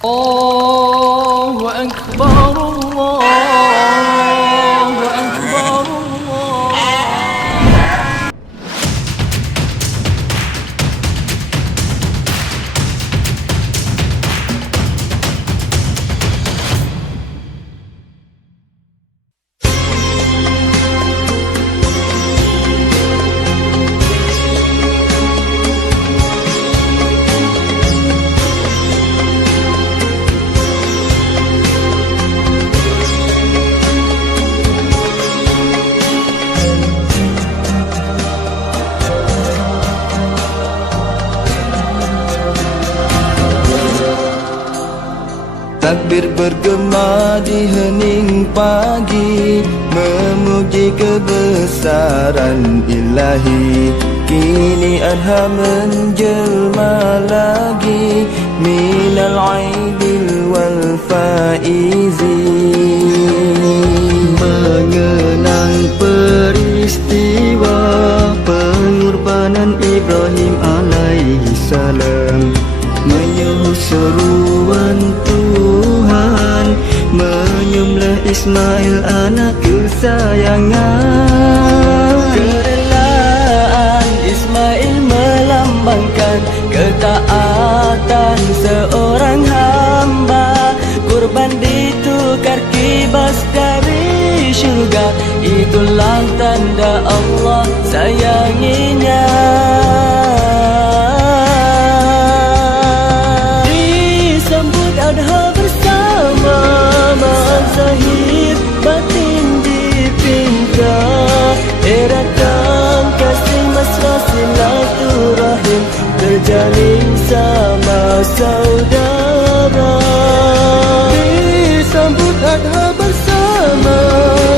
الله أكبر الله أكبر الله. Takbir bergema di hening pagi, memuji kebesaran ilahi. Kini adha menjelma lagi, minal aidil wal faizi. Mengenang peristiwa pengorbanan Ibrahim alaihi salam, menyuruh seruan Tuhan, menyembelih Ismail anak kesayangan. Kerelaan Ismail melambangkan ketaatan seorang hamba. Kurban ditukar kibas dari syurga, itulah tanda Allah sayanginya. Adha bersama mazahir batin dipinta, eratkan kasih mesra silaturahim, terjalin sama saudara. Disambut adha bersama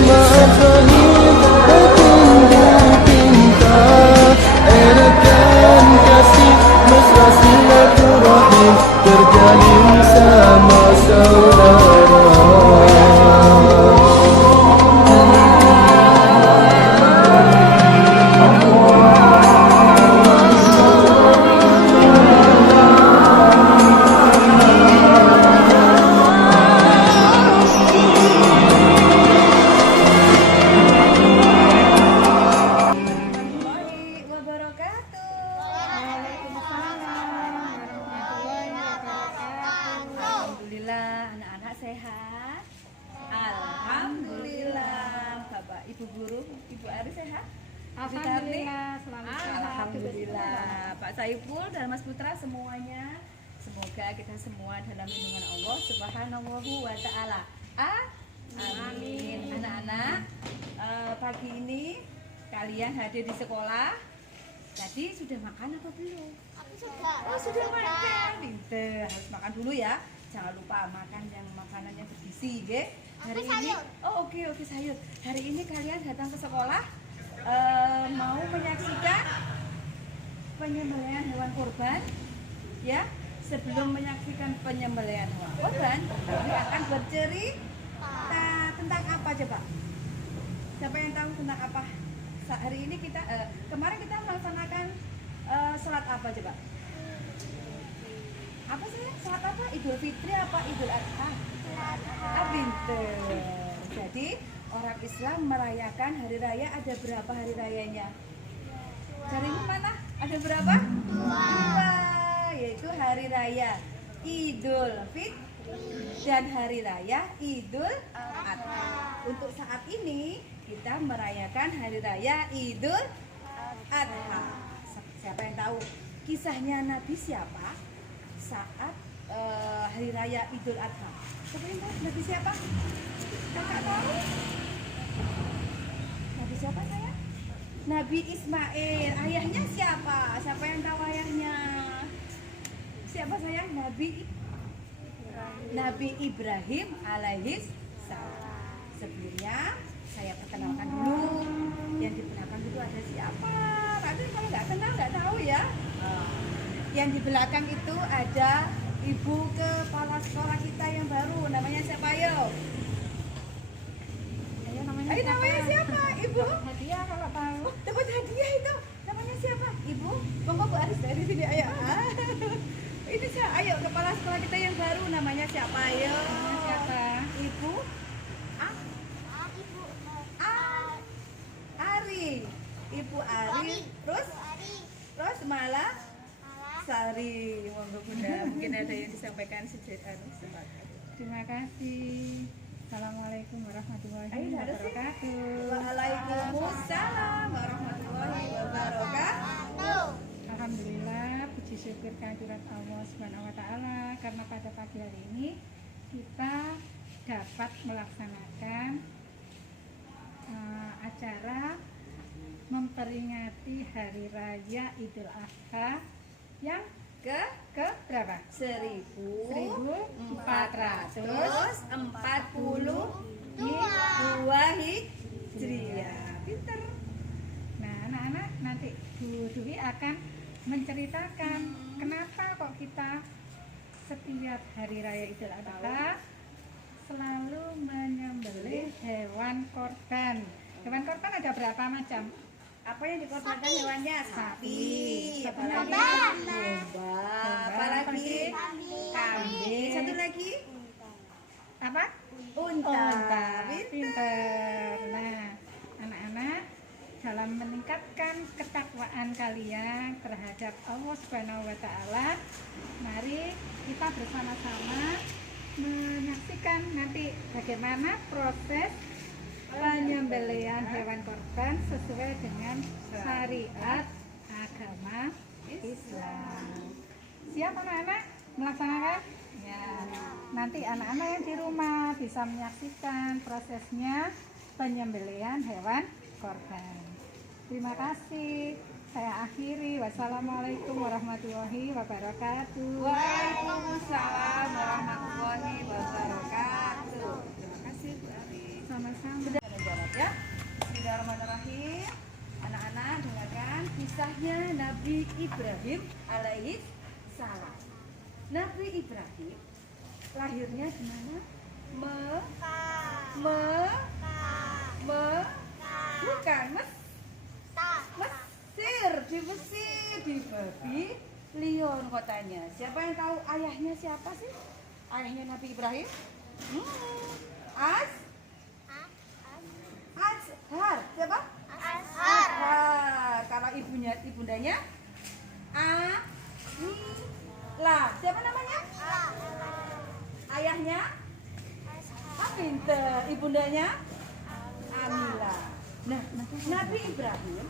mazahir batin dipinta, eratkan kasih mesra silaturahim, terjalin sama saudara. Alhamdulillah, anak-anak sehat. Alhamdulillah. Bapak Ibu guru, Ibu Ari sehat? Alhamdulillah, selalu sehat. Alhamdulillah. Pak Saiful dan Mas Putra semuanya, semoga kita semua dalam lindungan Allah Subhanahu wa taala. Amin. Anak-anak, pagi ini kalian hadir di sekolah. Tadi sudah makan apa belum? Aku sudah. Oh, sudah makan. Pinter, harus makan dulu ya. Jangan lupa makan yang makanan yang bergizi, nggih. Hari ini, oke sayur. Hari ini kalian datang ke sekolah mau menyaksikan penyembelihan hewan kurban, ya. Sebelum menyaksikan penyembelihan hewan kurban, kami akan bercerita tentang apa coba? Siapa yang tahu tentang apa? Hari ini kita, kemarin kita melaksanakan sholat apa coba? Apa sih? Sholat apa? Idul Fitri apa Idul Adha? Pinter. Jadi orang Islam merayakan hari raya, ada berapa hari rayanya? Carimu mana? Ada berapa? Dua, yaitu hari raya Idul Fitri dan hari raya Idul Adha. Untuk saat ini kita merayakan hari raya Idul Adha. Siapa yang tahu kisahnya Nabi siapa saat hari raya Idul Adha? Siapa yang tahu Nabi siapa? Kakak tahu? Nabi siapa saya? Nabi Ismail. Ayahnya siapa? Siapa yang tahu ayahnya? Siapa sayang? Nabi Ibrahim alaihis salam. Sebelumnya saya perkenalkan dulu. Yang diperkenalkan dulu ada siapa? Tapi kalau nggak kenal nggak tahu ya. Yang di belakang itu ada ibu kepala sekolah kita yang baru. Namanya siapa ayo? Namanya siapa? Ibu? Hadiah kalau tahu. Dapat hadiah itu. Namanya siapa? Ibu? Monggo Bu Aris dari sini ayo. Ini saya ayo kepala sekolah kita yang baru namanya siapa? Ayo. Siapa? Ibu Ari. Ibu Ari. Terus Malah Sari. Monggo Bunda, mungkin ada yang disampaikan sedikit. Terima kasih. Assalamualaikum warahmatullahi Ayo, ada sih. wabarakatuh. Waalaikumsalam warahmatullahi wabarakatuh. Alhamdulillah, puji syukur kehadirat Allah Subhanahu wa taala karena pada pagi hari ini kita dapat melaksanakan acara memperingati hari raya Idul Adha yang Ke berapa? 1442 Hijriah. Pinter. Nah, anak-anak nanti Bu Dwi akan menceritakan kenapa kok kita setiap hari raya Idul Adha selalu menyembelih hewan korban. Hewan korban ada berapa macam? Apa yang dikorbankan hewannya? Sapi. Satu Apalagi? lagi? Domba. Apalagi? Kambing. Satu lagi? Apa? Unta. Pinter. Pinter. Nah, anak-anak dalam meningkatkan ketakwaan kalian terhadap Allah Subhanahu wa taala, mari kita bersama-sama menyaksikan nanti bagaimana proses penyembelihan hewan korban sesuai dengan syariat agama Islam. Siap anak-anak melaksanakan? Ya. Nanti anak-anak yang di rumah bisa menyaksikan prosesnya penyembelihan hewan korban. Terima kasih. Saya akhiri. Wassalamualaikum warahmatullahi wabarakatuh. Waalaikumsalam warahmatullahi wabarakatuh. Terima kasih Bu Ari. Sama-sama. Jawab ya. Bismillahirrahmanirrahim. Anak-anak dengarkan kisahnya Nabi Ibrahim alaihi salam. Nabi Ibrahim lahirnya di mana? Bukan Mesir, di Mesir, di Babylon kotanya. Siapa yang tahu ayahnya siapa sih? Ayahnya Nabi Ibrahim? Azhar. Siapa? Azhar. Kalau ibundanya? Amila. Siapa namanya? Ayahnya? Pinter. Ibundanya? Amila. Nah, Nabi Ibrahim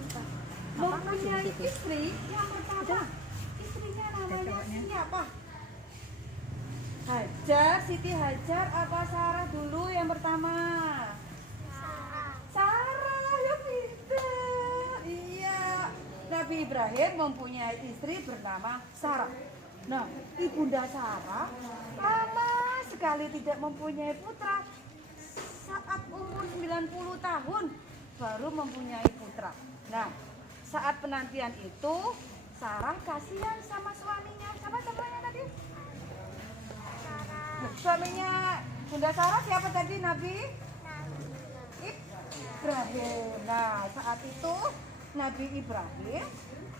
mempunyai istri yang pertama. Istrinya namanya siapa? Hajar, Siti Hajar apa Sarah dulu yang pertama? Sarah, ya pinter. Iya. Nabi Ibrahim mempunyai istri bernama Sarah. Nah, ibunda Sarah lama sekali tidak mempunyai putra. Saat umur 90 tahun baru mempunyai putra. Nah, saat penantian itu Sarah kasihan sama suaminya. Sama suaminya tadi? Suaminya Bunda Sarah siapa tadi? Nabi Ibrahim. Nah, saat itu Nabi Ibrahim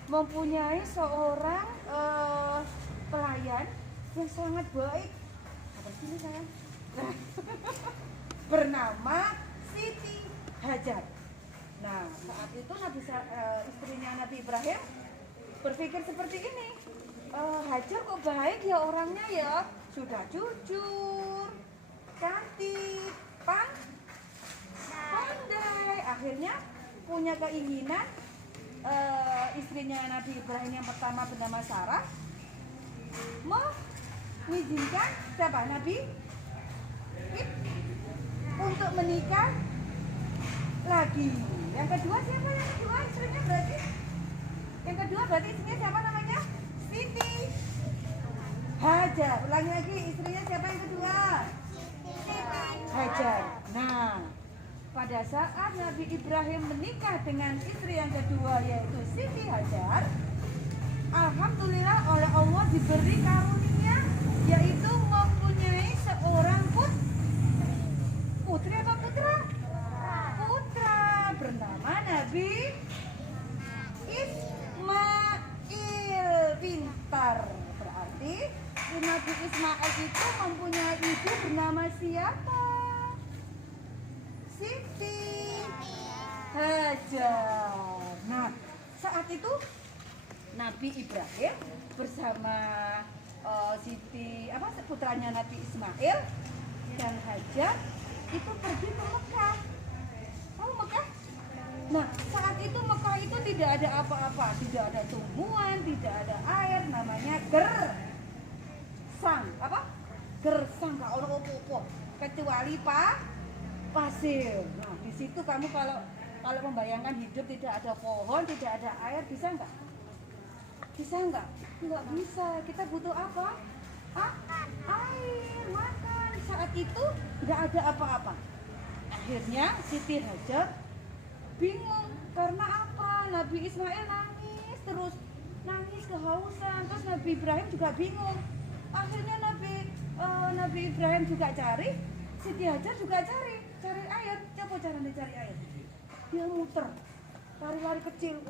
mempunyai seorang pelayan yang sangat baik. Apa sih sayang? Bernama Siti Hajar. Nah, saat itu istrinya Nabi Ibrahim berpikir seperti ini. Hajar kok baik ya orangnya ya, sudah jujur, cantik, pandai. Akhirnya punya keinginan istrinya Nabi Ibrahim yang pertama bernama Sarah mengizinkan siapa? Nabi untuk menikah lagi. Yang kedua siapa? Yang kedua istrinya berarti? Yang kedua berarti istrinya siapa namanya? Siti Hajar. Ulangi lagi, istrinya siapa yang kedua? Hajar. Nah, pada saat Nabi Ibrahim menikah dengan istri yang kedua yaitu Siti Hajar, alhamdulillah oleh Allah diberi karunia yaitu mempunyai seorang putri apa putra? Putra bernama Nabi Ismail. Pintar. Berarti Nabi Ismail itu mempunyai ibu bernama siapa? Siti Hajar. Nah, saat itu Nabi Ibrahim bersama putranya Nabi Ismail dan Hajar itu pergi ke Mekah. Tahu Mekah? Nah, saat itu Mekah itu tidak ada apa-apa, tidak ada tumbuhan, tidak ada air, namanya gersang. Apa? Gersang, gak ono opo-opo kecuali pasir. Nah, di situ kamu kalau membayangkan hidup tidak ada pohon, tidak ada air, bisa nggak? Bisa nggak? Nggak bisa. Kita butuh apa? Air, makan. Saat itu nggak ada apa-apa. Akhirnya Siti Hajar bingung karena apa? Nabi Ismail nangis terus, nangis kehausan. Terus Nabi Ibrahim juga bingung. Akhirnya Nabi Ibrahim juga cari, Siti Hajar juga cari air. Coba caranya cari air. Dia muter, lari-lari kecil,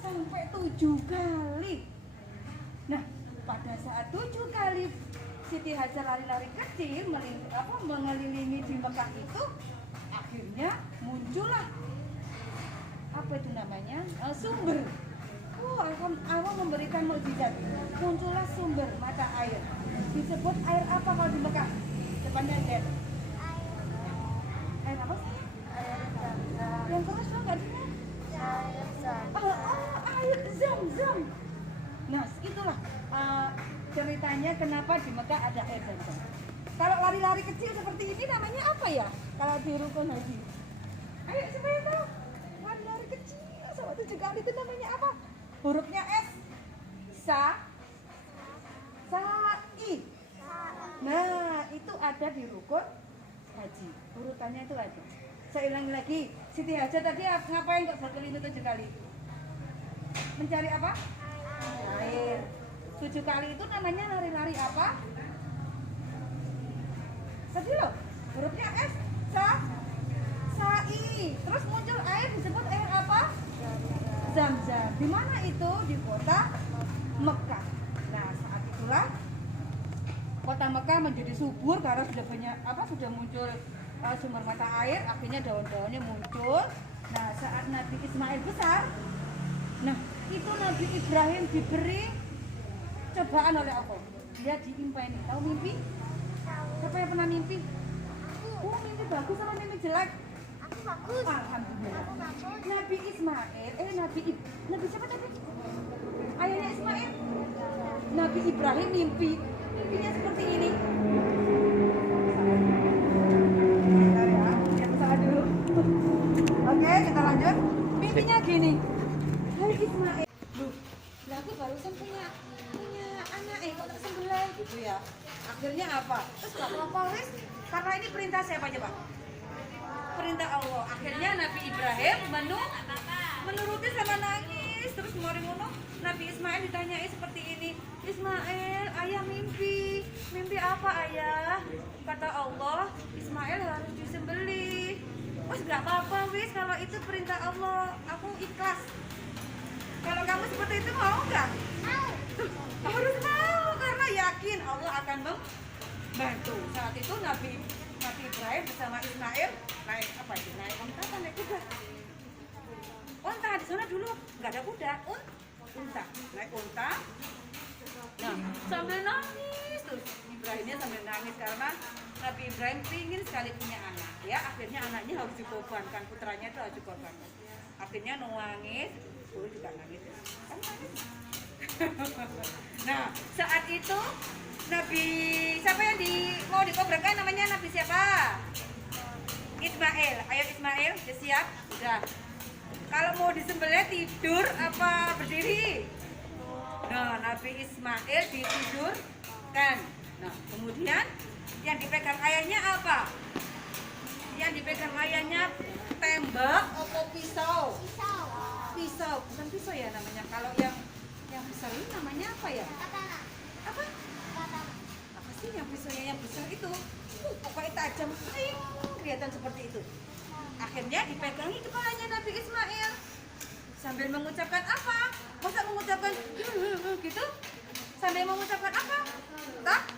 sampai 7 kali. Nah, pada saat 7 kali Siti Hajar lari-lari kecil mengelilingi di Mekah itu, akhirnya muncullah apa itu namanya sumber. Allah memberikan mukjizat, muncullah sumber mata air. Disebut air apa kalau di Mekah? Depannya lihat. Air apa sih? Yang keras dong nggak dengar? Air Zam-Zam. Nah, itulah ceritanya kenapa di Mekah ada air Zam-Zam. Kalau lari-lari kecil seperti ini namanya apa ya? Kalau di rukun haji. Ayo supaya tahu. Lari-lari kecil sama 7 kali itu namanya apa? Hurufnya S. Sa'i. Nah, itu ada di rukun haji. Urutannya itu ada. Saya ulangi lagi. Siti Hajar tadi ngapain kok berkeliling 7 kali? Mencari apa? Air. 7 kali itu namanya lari-lari apa? Tadi loh, hurufnya S. Sa'i. Terus muncul air, disebut air apa? Zam-Zam. Di mana itu? Di kota Mekah. Nah, saat itulah kota Mekah menjadi subur karena sudah muncul sumber mata air, akhirnya daun-daunnya muncul. Nah, saat Nabi Ismail besar, nah itu Nabi Ibrahim diberi cobaan oleh Allah. Dia diimpeni. Tahu mimpi? Siapa yang pernah mimpi? Mimpi bagus sama mimpi jelek? Bagus. Alhamdulillah. Aku bagus. Nabi Ismail, Nabi siapa tadi? Ayahnya Ismail. Nabi Ibrahim mimpinya seperti ini. Bentar ya, lihat usaha dulu. Oke, kita lanjut. Mimpinya gini. Hai Ismail. Loh, aku barusan punya anak, kok tak sembelih gitu ya. Akhirnya apa? Terus gak apa-apa wis, karena ini perintah siapa aja Pak? Perintah Allah. Akhirnya Nabi Ibrahim menuruti sama nangis. Terus kemarin Nabi Ismail ditanyai seperti ini, Ismail, ayah mimpi apa ayah? Kata Allah, Ismail harus disembelih. Wes gak apa-apa wis, kalau itu perintah Allah, aku ikhlas. Kalau kamu seperti itu mau nggak? Harus mau, karena yakin Allah akan membantu. Saat itu Nabi Ibrahim bersama Ismail naik onta atau naik kuda? Onta di sana dulu nggak ada kuda, unta, naik unta. Nah, sambil nangis terus Ibrahimnya sambil nangis karena Nabi Ibrahim ingin sekali punya anak. Ya, akhirnya anaknya harus dikorbankan, putranya itu harus dikorbankan. Akhirnya nangis, dulu juga nangis. Kan nangis. Nah, saat itu Nabi siapa yang mau dikobrakan namanya Nabi siapa? Ismail. Ayo Ismail, udah siap? Udah. Kalau mau disembelih tidur apa berdiri? Nah, Nabi Ismail ditidurkan. Nah, kemudian yang dipegang ayahnya apa? Yang dipegang ayahnya tembak atau pisau? Pisau, bukan pisau ya namanya. Kalau yang besar ini namanya apa ya? Apa? Apa sih yang pisaunya yang besar itu? Pokoknya tajam, kelihatan seperti itu. Akhirnya dipegangi kepalanya Nabi Ismail sambil mengucapkan apa? Masa mengucapkan gitu? Sambil mengucapkan apa? Tak?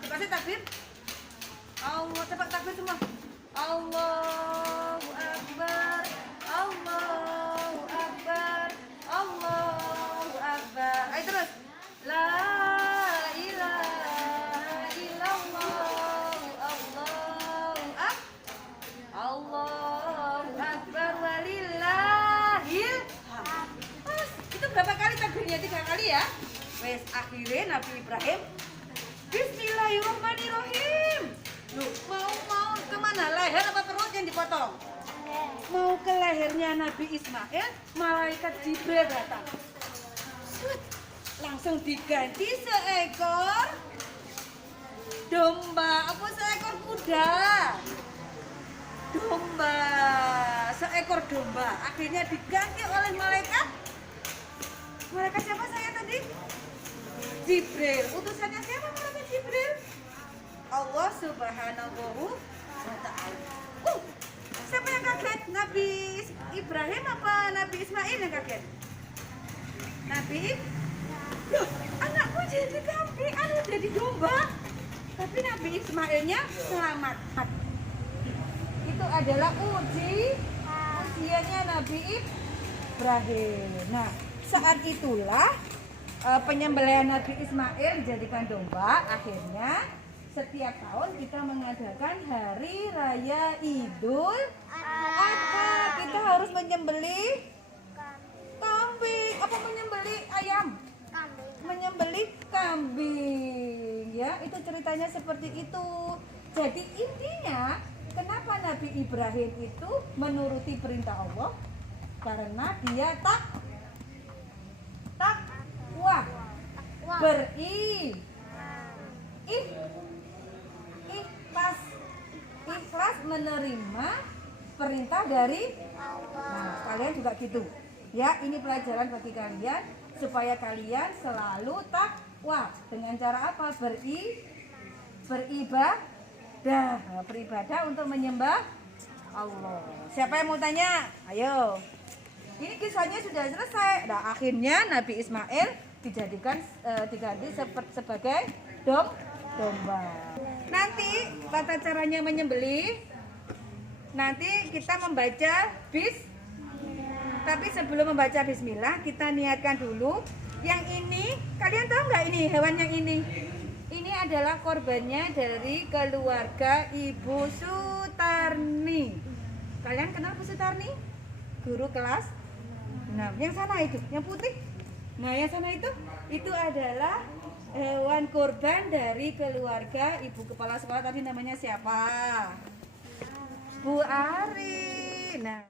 Dikasih takbir. Allah, cepat takbir semua. Allahu Akbar. Allahu Akbar. Allahu Akbar. Ayo terus. La ilaha illallah. Allahu Akbar walillahil hamd. Itu berapa kali takbirnya? 3 kali ya. Wes akhirnya Nabi Ibrahim Bismillahirrahmanirrahim. Loh, mau kemana? Leher apa perut yang dipotong? Mau ke lehernya Nabi Ismail, malaikat Jibril datang. Sut, langsung diganti seekor domba, apa seekor kuda? Domba, seekor domba. Akhirnya diganti oleh malaikat. Malaikat siapa saya tadi? Jibril. Utusannya siapa malaikat Jibril? Allah Subhanahu wa ta'ala. Siapa yang kaget? Nabi Ibrahim apa Nabi Ismail yang kaget? Nabi? Loh, anakku jadi kambing, anakku jadi domba. Tapi Nabi Ismailnya selamat. Itu adalah ujiannya Nabi Ibrahim. Nah, saat itulah penyembelihan Nabi Ismail dijadikan domba. Akhirnya setiap tahun kita mengadakan hari raya Idul Adha. Kita harus menyembelih kambing. Apa menyembelih ayam? Menyembelih kambing. Ya, itu ceritanya seperti itu. Jadi intinya kenapa Nabi Ibrahim itu menuruti perintah Allah? Karena dia takwa, ikhlas menerima perintah dari Allah. Nah, kalian juga gitu. Ya, ini pelajaran bagi kalian supaya kalian selalu takwa. Dengan cara apa? Beribadah untuk menyembah Allah. Siapa yang mau tanya? Ayo. Ini kisahnya sudah selesai. Nah, akhirnya Nabi Ismail dijadikan diganti sebagai domba. Nanti tata caranya menyembelih. Nanti kita membaca tapi sebelum membaca bismillah kita niatkan dulu. Yang ini, kalian tahu nggak ini hewan yang ini? Ini adalah korbannya dari keluarga Ibu Sutarni. Kalian kenal Bu Sutarni? Guru kelas 6. Yang sana itu, yang putih. Nah, yang sana itu adalah hewan kurban dari keluarga Ibu Kepala Sekolah tadi namanya siapa? Bu Ari. Nah.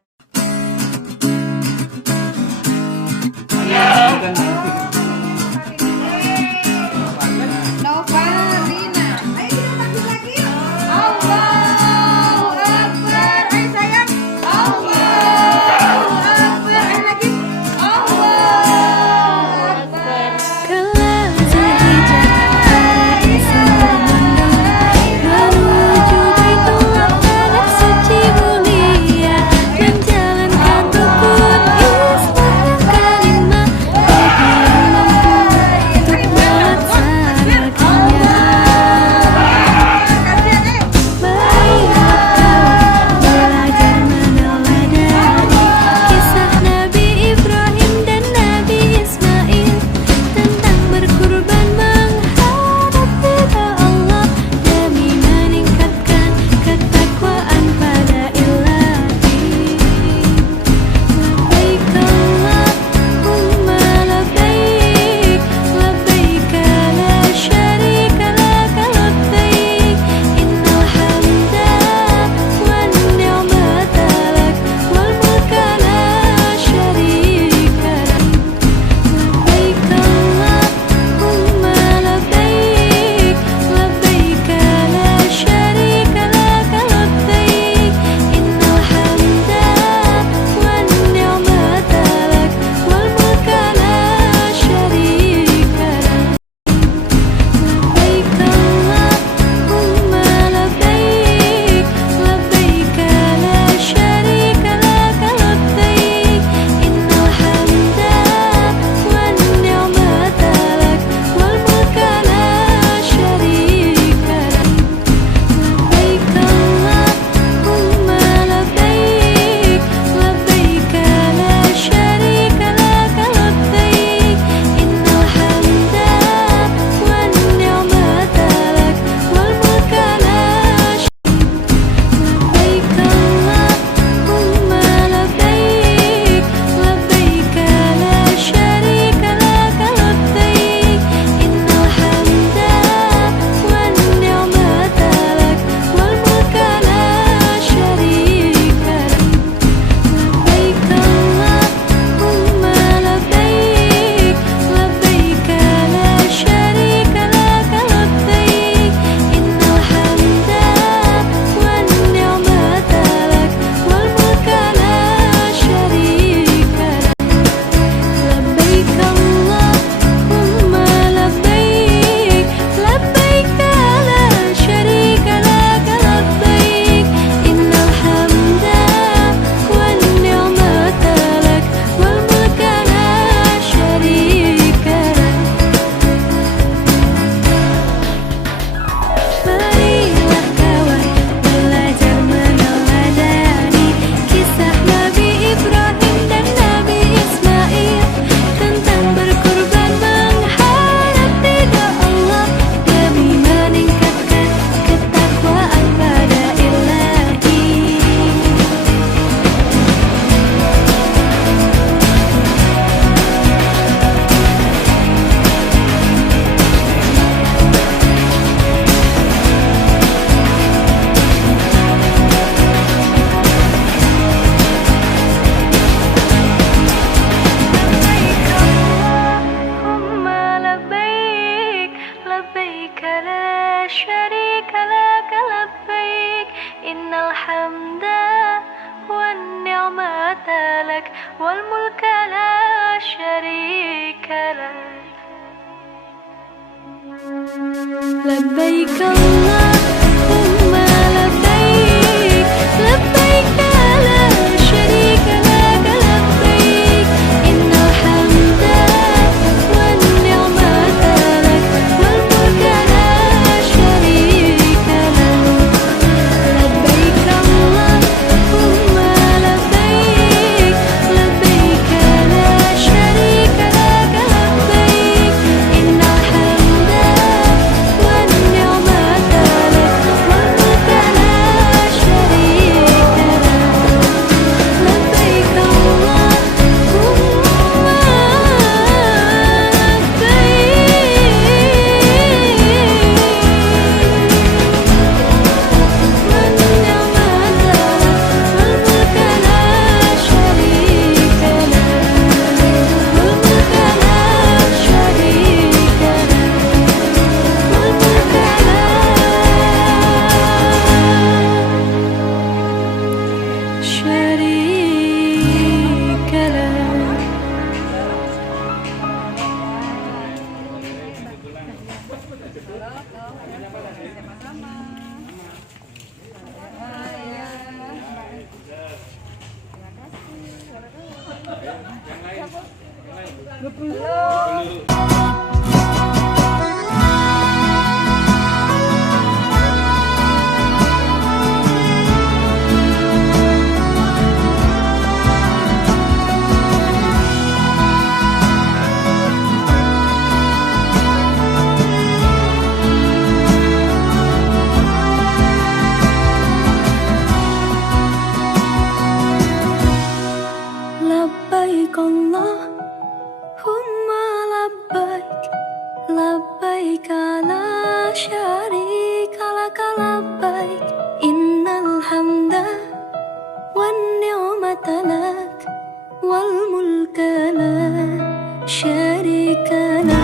Novarina. Ayo kita takbir lagi. Allahu Akbar. Ayo sayang. Allahu Akbar. Ayo lagi. Allahu Akbar. Kala jadi menuju Baitullah tanah suci mulia, menjalankan rukun Islam dan kalimah bagi لبيك اللهم لبيك لبيك لا شريك لك لبيك إن الحمد والنعمة لك والملك لا شريك لك لبيك اللهم لبيك لبيك لا شريك لك لبيك إن الحمد والنعمة لك والملك لا شريك لك لبيك شريك له لبيك اللهم لبيك لبيك لا شريك لك لبيك إن الحمد والنعمة لك والملك لا شريك لك